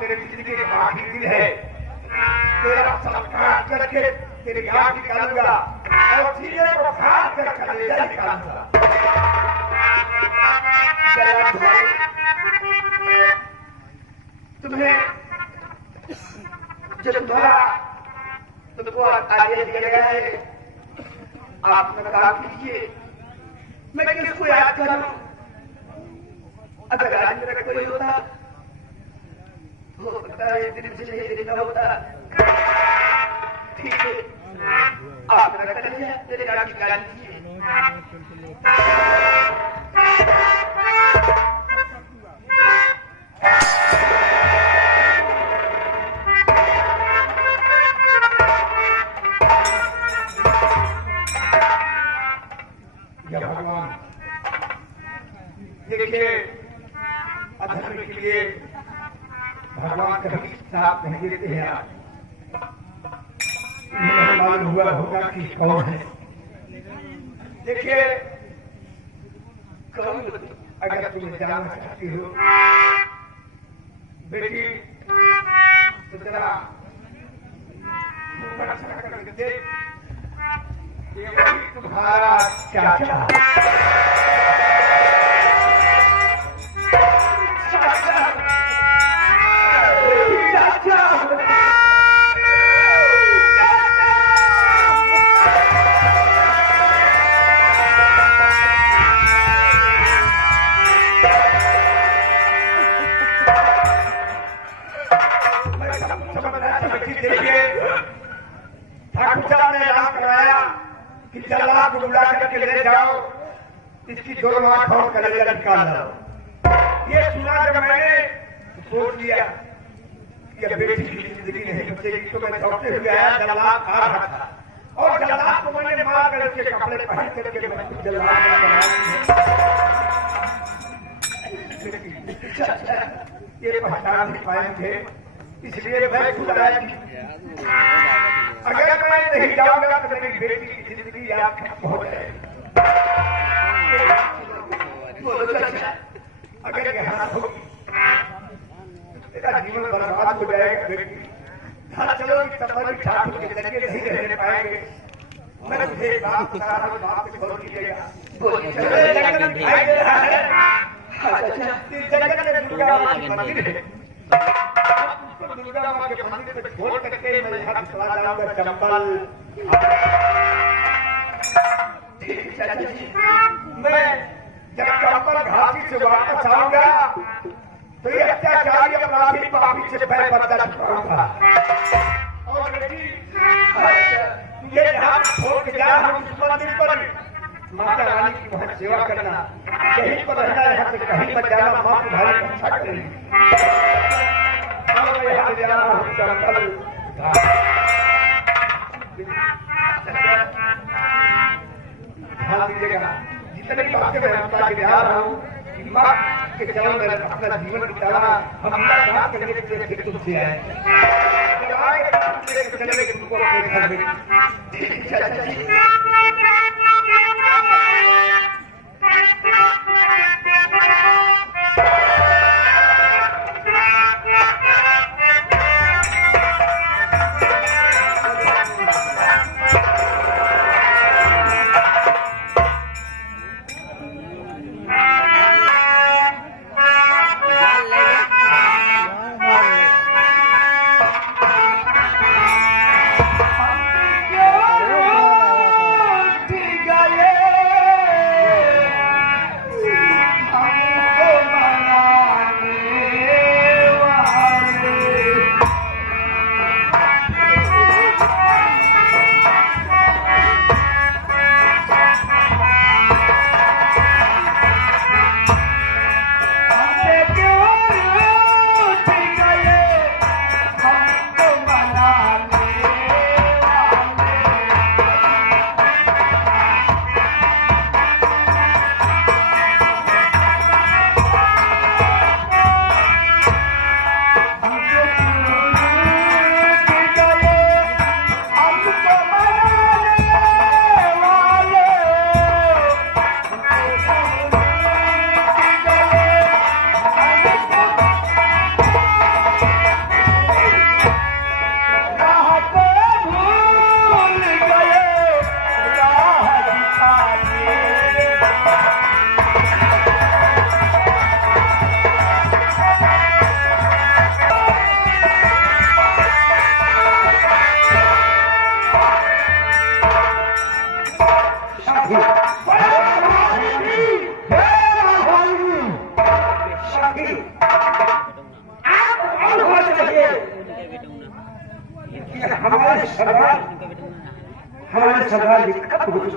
तेरे जिंदगी का आखिरी दिन है, तेरा सत्कार करके तेरे जान निकालूंगा और सीने को फाड़ कर कलेजा निकालूंगा। तुम्हें जब तुमको आदेश दिया गया है, आपने कहा कीजिए, मैं किसको याद करूं? अगर आज मेरा कोई होता हो सकता है दिन से दिन होता। ठीक है, आप मेरा कलिया तेरे नाम की गाली कीजिए। भगवान देखिए, अधर्म के लिए भगवान कभी साथ नहीं देते हैं। इन्हें मालूम हुआ होगा कि कौन है। देखिए, कौन अगर तुम जानना चाहती हो बेटी तो जरा करके देख, ये वही तुम्हारा चाचा कि जल्लाद को बुला करके ले जाओ, इसकी दोनों आंखों का कलेजा निकाल लो। ये सुना जब मैंने सोच लिया कि अब बेटी की जिंदगी नहीं बचेगी, तो मैं दौड़ते हुए आया। जल्लाद आ रहा था और जल्लाद को मैंने मार कर उसके कपड़े पहन करके मैं जल्लाद ये पहचान नहीं पाएंगे, इसलिए मैं खुद आया। अगर मैं नहीं जाऊंगा तो मेरी बेटी की जिंदगी आप बहुत है। अगर यहाँ होगी तेरा जीवन बर्बाद हो जाएगा बेटी। हाँ चलो, तब ठाकुर के जरिए नहीं रहने पाएंगे। मैं तुझे बात बता रहा हूँ, बाप से बोल कीजिएगा। जंगल दिखाई दे रहा है, जंगल में दुर्गा माँ की मंदिर है। दुर्गा माँ के मंदिर पे छोड़ करके मैं यहाँ चला जाऊंगा चंबल। मैं जब चंबल घाटी से वापस आऊंगा तो ये अत्याचारी अपराधी पापी से मैं बदला चुकाऊंगा। और बेटी ये यहाँ छोड़ के जा, हम उस मंदिर पर माता रानी की बहुत सेवा करना, यहीं पर रहना, यहाँ से कहीं पर जाना, माँ तुम्हारी रक्षा करेगी। ध्यान दीजिएगा, जितनी बातें मैं आपका ध्यान रहा हूँ कि माँ के चरण में अपना जीवन बिताना, हम बात करने के लिए फिर तुमसे आए। चले तुमको अपने घर में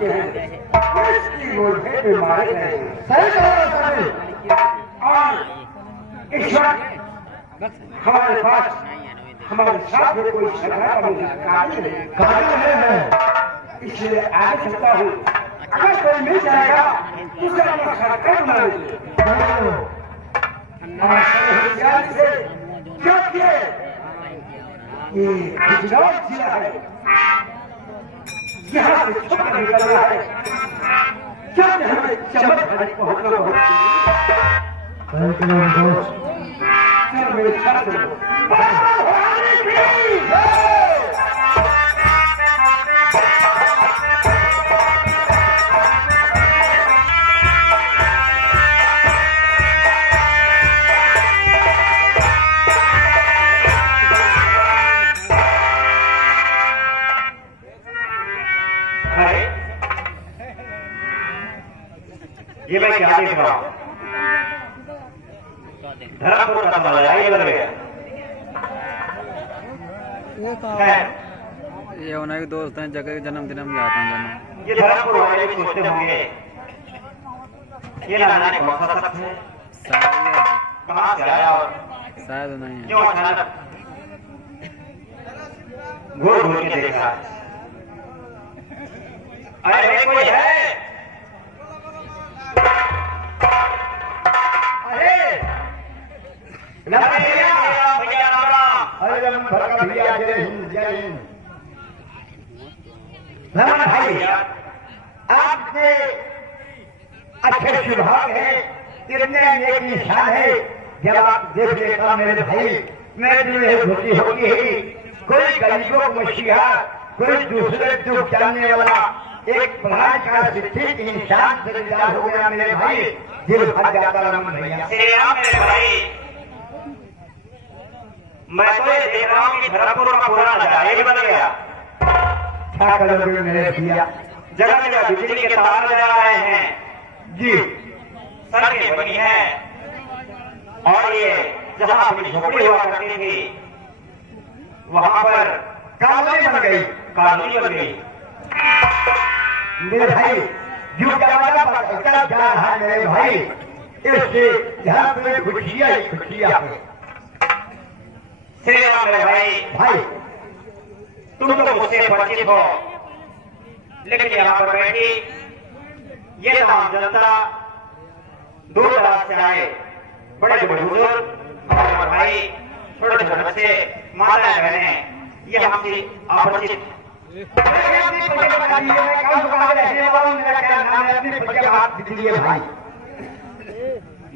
चुके हैं, इसकी मुठभेड़ में मारे गए। सही कहा सभी। और इस वक्त हमारे पास हमारे साथ में कोई काबिल नहीं है, इसलिए आगे चलता हूँ। अगर कोई मिल जाएगा तो उसे अपना सरकार बना लीजिए। क्या किए? ये गुजरात जिला है, यहाँ से छोटा निकलना है, जब हमें चमक पहुंचना होगा। मेरे साथ ये मैं क्या देख रहा हूँ? धर्मपुर का समाज ये लग गया ये उन्हें दोस्त हैं, जगह के जन्मदिन में जाता हूँ। ये धर्मपुर वाले भी सोचते होंगे ये ना जाने कौन सा शख्स है, कहाँ से आया और शायद नहीं क्यों अचानक घूर घूर के देखा। अरे कोई है? रमन भाई, आपके अच्छे विभाग है, इतने नेक निशान है। जब आप देख लेता मेरे भाई, मैं तुम्हें खुशी होगी। कोई गरीबों को मसीहा, कोई दूसरे दुख जानने वाला एक प्राण का शिक्षित इंसान से रिश्ता हो गया मेरे भाई, दिल भर जाता रमन भैया। मेरे भाई, मैं तो ये देख रहा हूँ कि धर्मपुर का पुराना नजारा ये बन गया। क्या करोगे मेरे भैया? जगह जगह बिजली के तार नजर आ रहे हैं जी, सड़कें बनी हैं, और ये जहाँ अपनी झोपड़ी हुआ करती थी वहां पर कॉलोनी बन गई, कॉलोनी बन गई। मेरे भाई जो जमाना पकड़ता जा रहा है मेरे भाई, इससे यहाँ पे खुशियाँ ही खुशियाँ है। श्रीराम मेरे भाई, तुम तो मुझसे परिचित हो, लेकिन यहाँ पर बैठी ये तमाम जनता दूर दराज से आए, बड़े बड़े बुजुर्ग और भाई, छोटे छोटे बच्चे, माताएं बहनें, ये हमसे अपरिचित।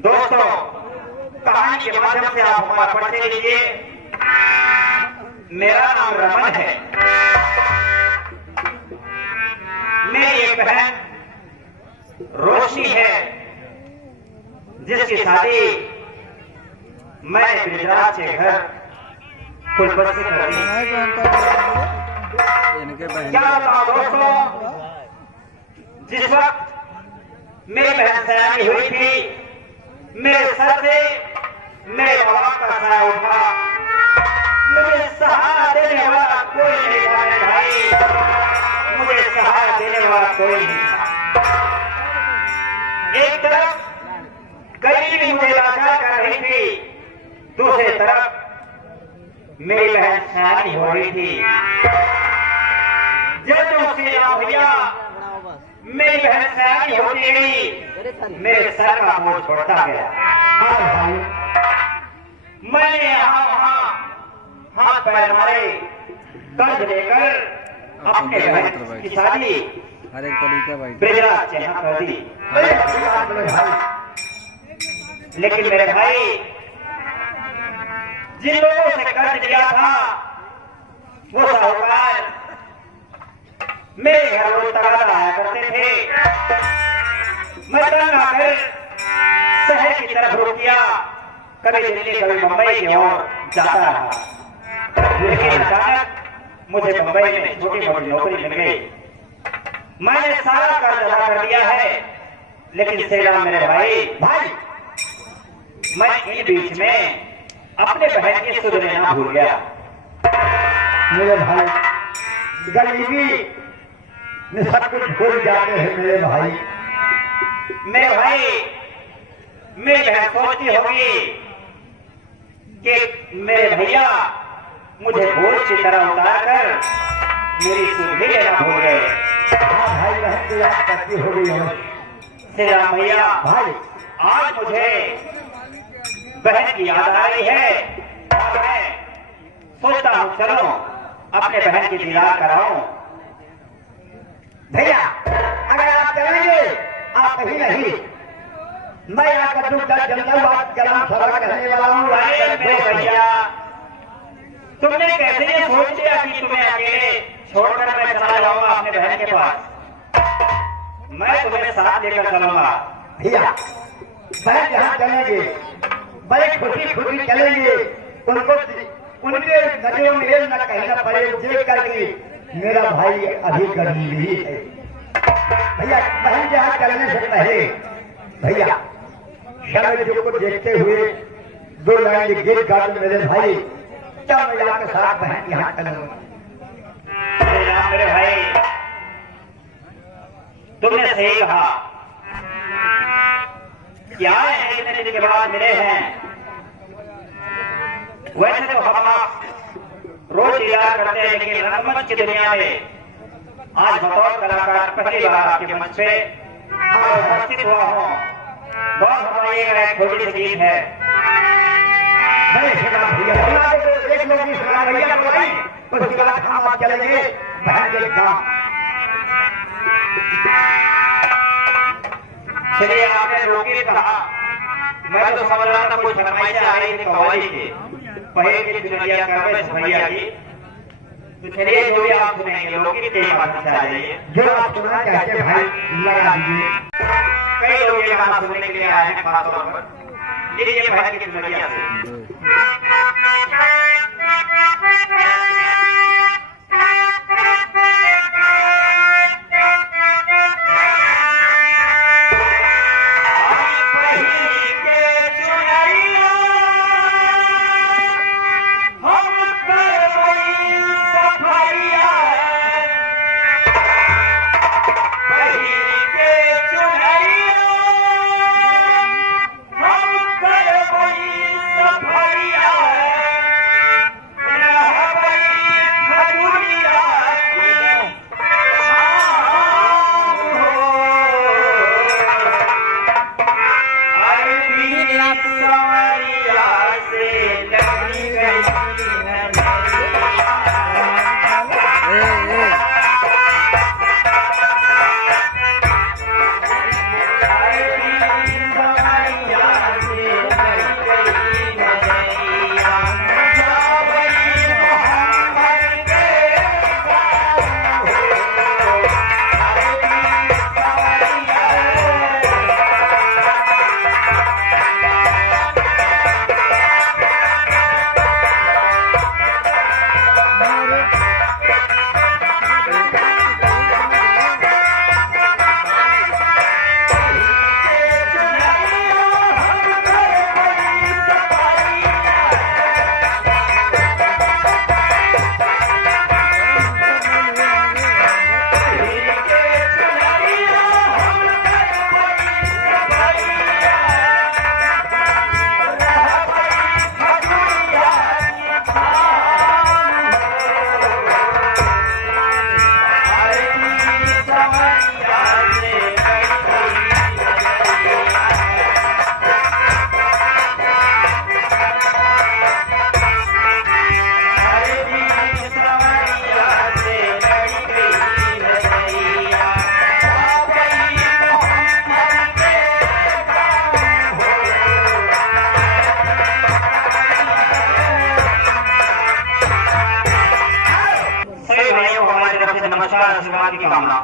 दोस्तों, कहानी के माध्यम से आप हमारा परिचय लीजिए। मेरा नाम रमन है, मेरी एक बहन रोशनी है, जिसकी शादी मैंने गुजरात से घर कुलपत से कर दी। क्या बताओ दोस्तों, जिस वक्त मेरी बहन सयानी हुई थी, मेरे सर से मेरे बाप का साया उठा। मुझे सहारा देने वाला कोई नहीं था मेरे भाई, मुझे सहारा देने वाला कोई नहीं था। एक तरफ गरीबी मुझे लाचार कर रही थी, दूसरी तरफ मेरी बहन सयानी हो रही थी। जब उसके भैया मेरी बहन सयानी होती गई, मेरे सर का बोझ बढ़ता गया। मैंने यहाँ वहाँ हाथ पैर मारे, कर्ज लेकर अपने बहन की शादी हर एक तरीका भाई गुजरात से यहाँ कर दी। लेकिन मेरे भाई, जिन लोगों से कर्ज लिया था वो साहूकार मेरे घर रोज तगादा आया करते थे। मैं तंग आकर शहर की तरफ रुक गया, कभी दिल्ली कभी मुंबई की ओर जाता रहा। लेकिन अचानक मुझे मुंबई में छोटी मोटी नौकरी मिल गई। मैंने सारा कर्ज अदा कर दिया है, लेकिन श्रीराम मेरे भाई, मैं इन बीच में अपने बहन की सुध लेना भूल गया। मेरे भाई, गरीबी सब कुछ भूल जाते हैं मेरे भाई। मेरे भाई, मेरी बहन सोचती होगी कि मेरे भैया मुझे बोझ की तरह उतारकर मेरी सुध भी लेना भूल गए। हाँ भाई, बहन को याद करती होगी हमें। श्री राम भैया, भाई आज मुझे बहन की याद आ रही है और मैं सोचता हूँ चलो अपने बहन की दीदार कराऊं। भैया, अगर आप चलेंगे, आप कहीं नहीं, मैं यहाँ का दुख दर्द जनता हूँ, आप कलाम सभा कहने वाला हूँ। अरे मेरे भैया, तुमने कैसे ये सोच लिया कि तुम्हें अकेले छोड़कर मैं चला जाऊंगा अपने बहन के पास? मैं तुम्हें साथ लेकर चलूंगा। भैया, बहन जहाँ चलेंगे बड़े खुशी खुशी चलेंगे, उनको उनके नजरों में ये न कहना पड़े देख करके मेरा भाई अभी गरीब ही है। भैया, बहन जहाँ चलने से पहले भैया शर्म को देखते हुए 2 लाइन गीत गा दो मेरे भाई, तब मैं जाकर साथ बहन यहाँ चलूंगा। मेरे भाई, तुमने सही कहा। क्या है इतने दिन के बाद मिले हैं? वैसे तो हम रोज दीदार करते हैं, लेकिन रंगमंच की दुनिया में आज बतौर कलाकार पहली बार आपके मंच पे उपस्थित हुआ हूँ। बहुत हमारी एक छोटी सी गीत है। एक लोग भैया बुलाई, उसके बाद हम आप चलेंगे बहन के गाँव। चलिए, आपने लोकगीत कहा, मैं तो समझ रहा था कुछ फरमाइशें आ रही थी कव्वाली की, पहले की चुनरिया करवेश भैया की। तो चलिए, जो भी आप सुनेंगे लोकगीत के माध्यम से आ जाइए। जो आप सुनना चाहते भाई लगा दीजिए। कई लोग ये गाना सुनने के लिए आए हैं खासतौर पर। लीजिए बहन की चुनरिया से। नमस्कार, आशीर्वाद की कामना।